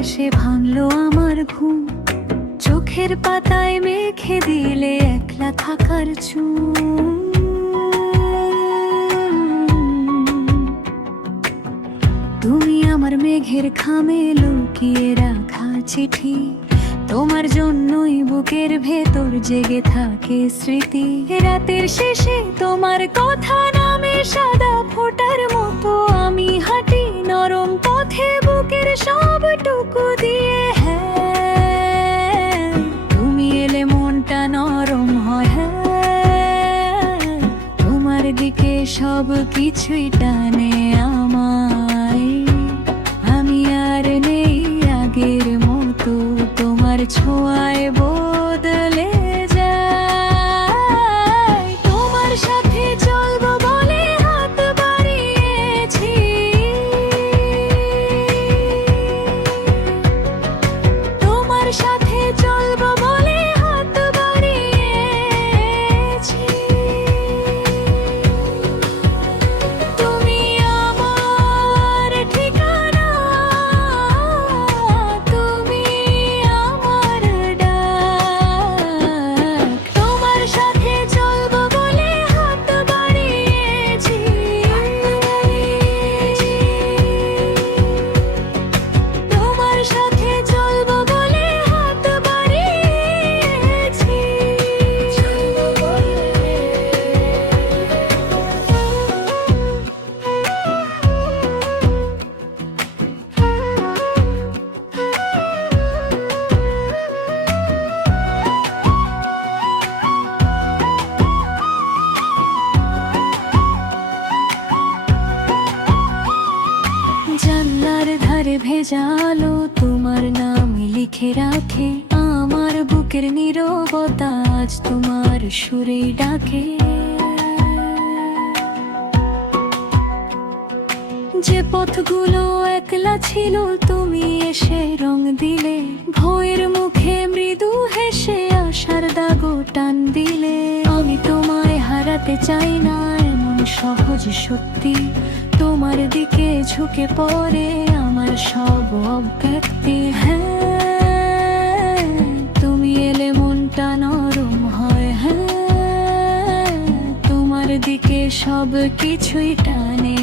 এসে ভাঙলো আমার ঘুম, চোখের পাতায় মেখে দিলে একলা থাকার চুম। তুমি আমার মেঘের খামে লুকিয়ে রাখা চিঠি, তোমার জন্যই বুকের ভেতর জেগে থাকে স্মৃতি। রাতের শেষে তোমার কথা নামে সাদা ফোঁটার মতো আমি হাঁটি নরম পথে বুকের সবটুকু দিয়ে। হ্যাঁ, তুমি এলে মনটা নরম হয়। হ্যাঁ, তোমার দিকে সব কিছুই টানে আমায়। আমি আর নেই আগের মতো, তোমার ছোঁয়ায় বদলে যায়। তোমার সাথে চলবো বলে হাত বাড়িয়েছি, তোমার সাথে চলবো বলে হাত বাড়িয়েছি। তুমি আমার ঠিকানা, তুমি আমার ডাক, তোমার সাথে চলবো বলে হাত বাড়িয়েছি। তোমার সাথে চলবো বলে হাত বাড়িয়েছি। জানলার ধারে ভেজা আলো তোমার নাম লিখে রাখে, আমার বুকের নীরবতা আজ তোমার সুরেই ডাকে। যে পথগুলো একলা ছিল তুমি এসে রং দিলে, ভয়ের মুখে মৃদু হেসে আশার দাগও টান দিলে। আমি তোমায় হারাতে চাই না এমন সহজ সত্যি, তোমার দিকে ঝুঁকে পড়ে আমার সব অব্যক্তি। হ্যাঁ, তুমি এলে মনটা নরম হয়। হ্যাঁ, তোমার দিকে সব কিছুই টানে